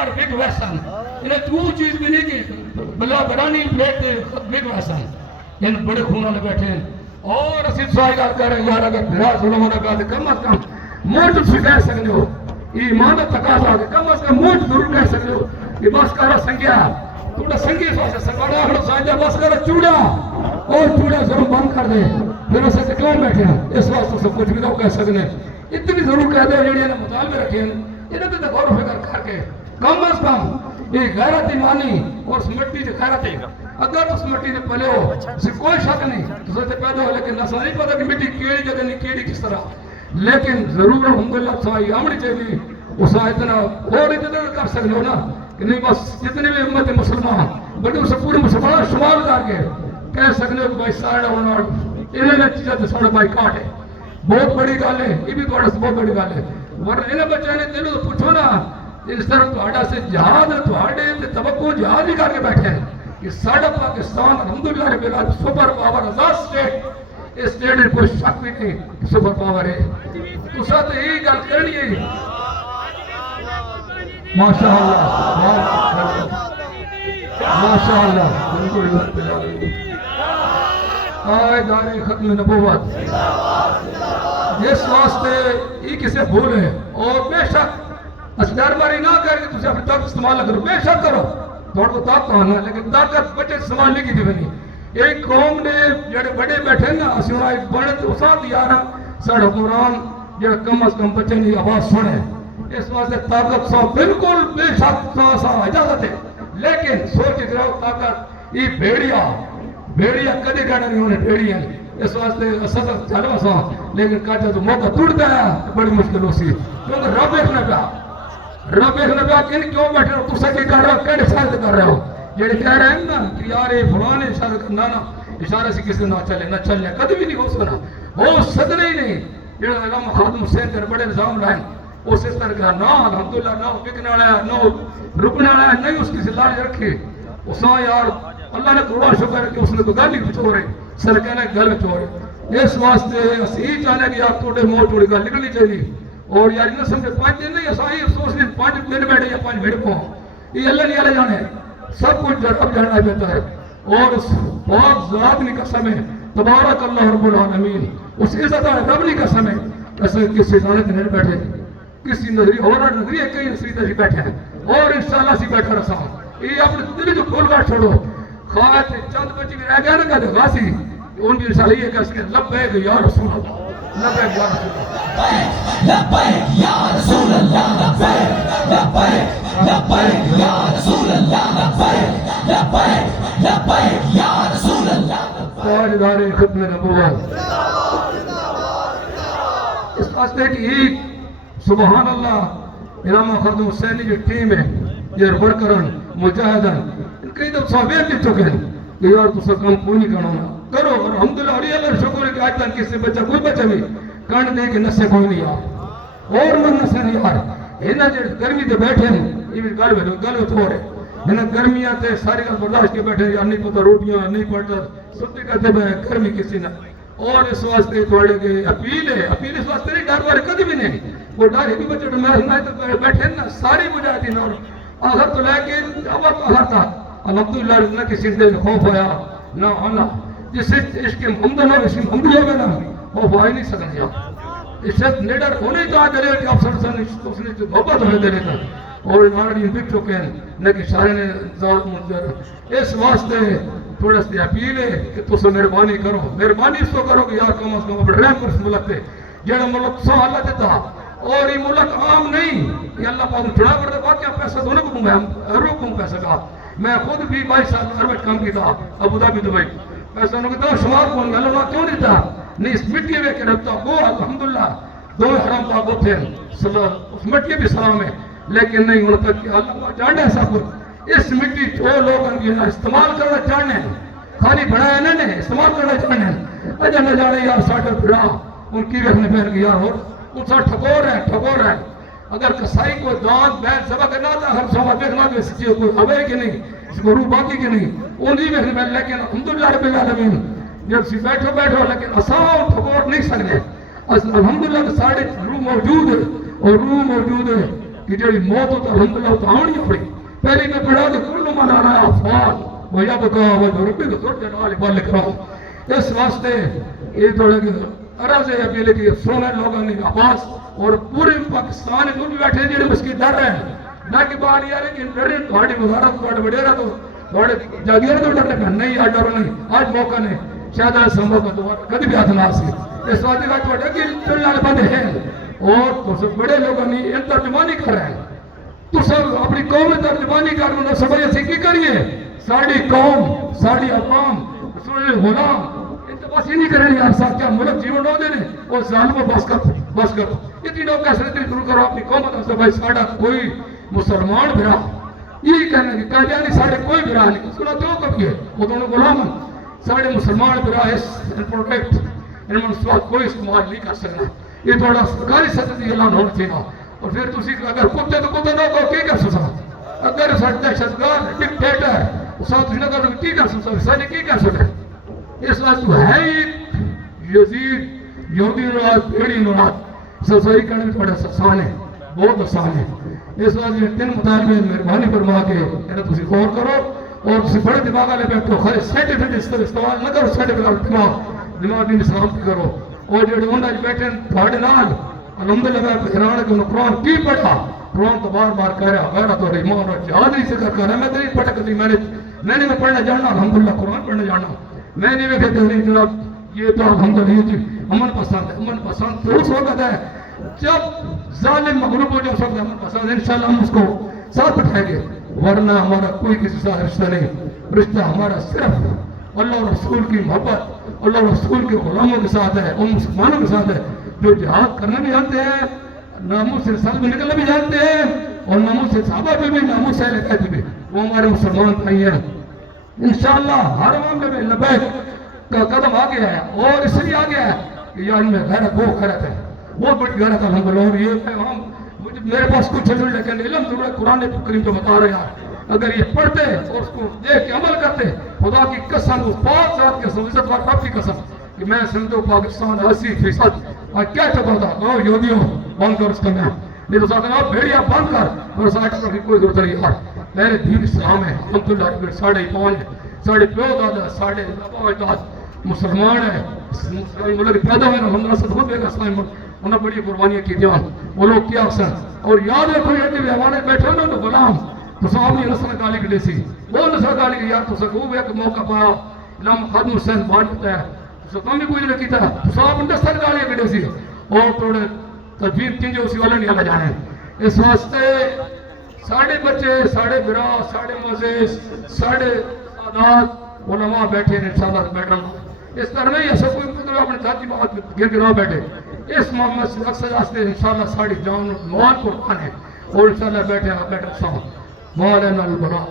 یار بگ ویسن انہیں تو چیز بھی نہیں کی بلا برانی پلیٹ دے بگ ویسن ان بڑے خون والے بیٹھے ہیں اور اسی سوال کر رہے ہیں یار اگر بھرا ظلم ہونے کا کم از کم موٹ سے کہہ سکتے ہو ایمان تقاضا کہ کم از کم موٹ ضرور کہہ سکتے ہو کہ بس کرو سنگیا تھوڑا سنگی سوچے سنگاڑا ہم سانجا بس کرو چوڑا اور چوڑا ضرور بند کر دے پھر اسے تکلان بیٹھے ہیں اس واسطے سب کچھ بھی تو کہہ سکتے ہیں اتنی ضرور کہہ دے جڑی انہیں مطالبے رکھے ہیں انہیں تو غور و فکر کر کے کم از کم یہ غیرت ایمانی اور اس مٹی سے غیرت ہے اگر اس مٹی سے پلے ہو اسے کوئی شک نہیں تو سوچتے پیدا ہو لیکن نسا نہیں پتا کہ مٹی کیڑی جگہ نہیں کیڑی کس طرح لیکن ضرور الحمدللہ سوائی آمنی چاہیے اسا اتنا اور اتنا کر سکتے ہو نا کہ نہیں بس جتنے بھی امت مسلمان بڑے اسے پورے مسلمان شمال کر کے کہہ سکتے ہو کہ بھائی ساڑھا ہونا انہیں نے چیزیں تو ساڑھا بھائی کاٹ ہے بہت بڑی گال ہے یہ بھی تھوڑا سے بہت بڑی گال ہے ورنہ انہیں بچہ نے دلوں تو پوچھو نا اس طرح تھوڑا سے جہاد تھوڑے توقع جہاد ہی کر کے بیٹھے ہیں کہ ساڑھا پاکستان الحمدللہ رب العالمین سپر پاور آزاد اسٹیٹ اس اسٹیٹ میں کوئی شک بھی نہیں سپر پاور ہے تو ساتھ یہی گل کرنی ہے ماشاءاللہ ماشاءاللہ بالکل رب العالمین آئے دار ختم نبوت اس واسطے یہ کسے بھول ہے اور بے شک اسدار ماری نہ کر کے تجھے اپنی طاقت استعمال نہ کرو بے شک کرو توڑ کو طاقت ہونا لیکن طاقت بچے استعمال نہیں کی تھی بنی ایک قوم نے جڑے بڑے بیٹھے نا اسی انہاں ایک بڑے اساں دیارا ساڑھا قرآن جڑا کم از کم بچے کی آواز سنے اس واسطے طاقت سا بالکل بے شک سا اجازت ہے لیکن سوچ کے رہو طاقت یہ بھیڑیا کدی کہنا نہیں ہونے بھیڑیا اس واسطے صدر چلو سا لیکن کہتا تو موقع ٹوٹ گیا بڑی مشکل ہو سی کیونکہ رب ایکھنا پیا کہ کیوں بیٹھے ہو تسا کی کر رہے ہو کہنے شاید کر رہے ہو جڑے کہہ رہے ہیں نا کہ یار یہ فلانے اشارہ کرنا نا اشارہ سے کسی نہ چلے کدی بھی نہیں ہو سکنا وہ صدر ہی نہیں جڑا علامہ خادم حسین کے بڑے نظام لائن اس طرح کا نہ الحمدللہ نہ بکنے والا ہے نہ رکنے والا ہے نہیں اس کی ذلہ رکھے اساں یار اللہ نے کروڑا شکر ہے کہ اس نے تو گل ہی بچوڑے سرکے نے گل بچوڑے اس واسطے اسی ہی چاہنے کہ یار توڑے موڑ توڑی گل نکلنی چاہیے اور یار انہیں سمجھے 5 دن نہیں اساں یہ افسوس نہیں 5 دن بیٹھے یا 5 منٹ کو یہ اللہ نہیں اللہ جانے سب کچھ رب جاننا بہتر ہے اور اس پاک ذات کی قسم ہے تبارک اللہ رب العالمین اس عزت رب کی قسم ہے ایسے کسی دانے دن بیٹھے کسی نظریہ اور نظریہ کئی نظریہ سے بیٹھے ہیں اور انشاءاللہ سے بیٹھا رسا یہ اپنے دل جو کھول کر چھوڑو خواہت چند بچی بھی رہ گیا نا کہتے غاسی ان کی انشاءاللہ یہ کہہ سکے لبیک یا رسول اللہ لبیک یا رسول اللہ لبیک یا رسول اللہ لبیک یا رسول اللہ لبیک یا رسول اللہ تاجدار ختم نبوت اس واسطے کی ایک سبحان اللہ علامہ خادم حسینی جو ٹیم ہے یہ ورکرن مجاہدن کئی دفعہ صحابیت بھی چکے ہیں کہ یار تو سا کام کوئی نہیں کرنا کرو اور الحمدللہ اور یہ اللہ شکر ہے کہ آج تک کسی بچہ کوئی بچہ بھی کانڈ دے کہ نسے کوئی نہیں آر اور من نسے نہیں آر انہاں جو گرمی تے بیٹھے ہیں یہ بھی گل چھوڑے انہاں گرمیاں تے ساری گل برداشت کے بیٹھے یا نہیں پتہ روٹیاں نہیں پڑتا ستے کہتے میں گرمی کسی نہ اور اس واسطے تھوڑے کے اپیل اس واسطے نہیں ڈر والے کدی بھی نہیں وہ ڈر ہی بھی بچے میں تو بیٹھے نا ساری مجاہدین اور آخر تو لے کے اب آخر تھا الحمدللہ نہ کسی دل خوف آیا نہ آنا جس سے عشق محمد ہو عشق محمد ہوگا نا خوف آ ہی نہیں سکن جا اس سے نیڈر ہونے تو آج دلے کہ افسر سن اس نے جو محبت ہونے دلے تھا اور ہمارے دن بک چکے ہیں نہ کہ سارے نے ذات منظر اس واسطے تھوڑا سی اپیل ہے کہ تو سے مہربانی کرو مہربانی اس کو کرو کہ یار کم از کم اپنے رحم پر اس ملک پہ جڑا ملک سو اللہ دیتا اور یہ ملک عام نہیں یہ اللہ پاک نے چھڑا کر دے باقی پیسہ دونوں کو میں ہروں کو پیسہ کا میں خود بھی 22 سال عربت کام کی تھا ابو دھابی دبئی پیسہ انہوں کہتا شمار کون اللہ نے کیوں نہیں تھا نہیں اس مٹی میں کہ رکھتا وہ الحمدللہ دو حرام پاک ہوتے ہیں اس مٹی بھی سلام ہے لیکن نہیں انہوں تک کہ اللہ جاننے ایسا کچھ اس مٹی جو لوگ استعمال کرنا چاہنے ہیں خالی بڑھایا نہیں استعمال کرنا چاہنے ہیں اجا نہ جانے یار ساٹر پھرا ان کی رکھنے پہن کی یار ان سا ٹھکور ہے اگر کسائی کو دانت بیت زبا کرنا تھا ہر سوال دیکھنا کہ اس چیز کو ہوئے کہ نہیں اس کو روح باقی کہ نہیں ان ہی میں خدمت لیکن الحمدللہ رب العالمین جب سی بیٹھو لیکن اساں ٹھکور نہیں سکتے الحمدللہ کہ ساڑھے روح موجود ہے اور روح موجود ہے کہ جڑی موت ہوتا الحمدللہ تو آنی پڑی پہلے میں پڑھا کہ کل من آنا افعال وہ یا بکا وہ ربی کو ضرور جنال بال لکھ رہا ہوں اس واسطے یہ تھوڑے عرض ہے ابھی لیکن سونے لوگوں نے عباس اور پورے پاکستان میں بھی بیٹھے جڑے مسکی ڈر رہے ہیں نہ کہ بات یہ ہے کہ ڈرے تھوڑی وزارت تھوڑے وڈیرا تو تھوڑے جاگیر تو ڈرنے کا نہیں آج ڈرو نہیں آج موقع نہیں شاید آج سنبھو کا دوبارہ کبھی بھی ہاتھ نہ آسی اس واسطے کا تھوڑے کہ چلنے والے بندے ہیں اور تو سب بڑے لوگوں نے ان ترجمانی کر رہے ہیں تو سب اپنی قوم میں ترجمانی کرنے نہ سب ایسی کی کریے ساڑی قوم ساڑی عوام رسول غلام ان تو بس ہی نہیں کریں یار صاحب کیا ملک جیون ہو دینے اور ظالموں بس کر اتنی لوگ کیسے اتنی دور کرو اپنی قوم سے بھائی ساڑا کوئی مسلمان بھرا یہی کہنے کہ قادیانی ساڑے کوئی بھرا نہیں سنا تو کبھی ہے وہ دونوں غلام ہیں ساڑے مسلمان بھرا اس پروڈکٹ ان منصوبات کوئی استعمال نہیں کر سکنا یہ تھوڑا سرکاری سطح اعلان ہونا چاہیے اور پھر تسی اگر کتے تو کتے نہ کو کی کر سکتا اگر ساڑے دہشتگرد ڈکٹیٹر ساتھ نہ کر کی کر سکتا ساڑے کی کر سکتا اس وقت تو ہے ہی یزید یہودی نورات پیڑی نورات صحیح کرنے میں تھوڑا آسان ہے بہت آسان ہے اس وقت یہ تین مطالبے مہربانی فرما کے انہیں تسی غور کرو اور تسی بڑے دماغ والے بیٹھو خالی سرٹیفکیٹ استعمال نہ کرو سرٹیفکیٹ دماغ دین اسلام کی کرو اور جو انہوں نے بیٹھے تھوڑے نال الحمدللہ حیران کہ انہوں قرآن کی پڑھا قرآن تو بار بار کہہ رہا غیرت اور ایمان اور جہاد ہی ذکر کر رہا میں تو نہیں پڑھا کبھی میں نے پڑھنا جاننا الحمدللہ قرآن پڑھنا جاننا میں نہیں بھی کہتے ہیں جناب یہ تو الحمدللہ امن پسند ہے امن پسند تو اس وقت ہے جب ظالم مغلوب ہو جائے اس وقت امن پسند انشاءاللہ ہم اس کو ساتھ بٹھائیں گے ورنہ ہمارا کوئی کسی سے رشتہ نہیں رشتہ ہمارا صرف اللہ اور رسول کی محبت اللہ اور رسول کے غلاموں کے ساتھ ہے ان مسلمانوں کے ساتھ ہے جو جہاد کرنا بھی جانتے ہیں ناموس سے سال میں نکلنا بھی جانتے ہیں اور ناموس سے صحابہ بھی ناموس سے اہل بیت بھی وہ ہمارے مسلمان بھائی ہیں انشاءاللہ ہر معاملے میں لبیک کا قدم آ گیا ہے اور اس لیے آ گیا ہے کہ یار ان میں غیرت وہ غیرت ہے بہت بڑی غیرت الحمدللہ اور یہ پیغام میرے پاس کچھ نہیں لیکن علم ضرورت قرآن کریم جو بتا رہے ہیں اگر یہ پڑھتے اور اس کو دیکھ کے عمل کرتے خدا کی قسم وہ 5 ذات کی قسم عزت وار رب کی قسم کہ میں سمجھو پاکستان 80% اور کیا چکا تھا او یہودیوں بند کر اس کا نام نہیں تو ساتھ بھیڑیا بند کر اور ساتھ کی کوئی ضرورت نہیں یار میرے دین اسلام ہے الحمدللہ ساڑھے 5 ساڑھے پیو دادا ساڑھے داد مسلمان ہے ملک پیدا ہوئے الحمدللہ سے خود ایک اسلام انہوں نے بڑی قربانیاں کی دیان وہ لوگ کیا اکثر اور یاد رکھو یہ کہ ہمارے بیٹھے نا تو غلام تو صاحب نے نسل گالی کے لیے سی وہ نسل گالی کے یار تو سکوب ایک موقع پایا امام خادم حسین بات ہوتا ہے تو کمی کوئی نہیں کیتا تو صاحب نسل گالی کے لیے سی اور تھوڑے تدبیر تنجے اسی والا نہیں آنا جانے اس واسطے ساڑھے بچے ساڑھے برا ساڑھے مزیز ساڑھے سادات علماء بیٹھے ہیں انشاءاللہ بیٹھا اس طرح نہیں ایسا کوئی مطلب اپنے ذاتی بات گر گرا بیٹھے اس معاملے سے اکثر آستے انشاءاللہ ساڑھی جان موال قرآن ہے اور انشاءاللہ بیٹھے آپ بیٹھے ساؤں مولانا البراء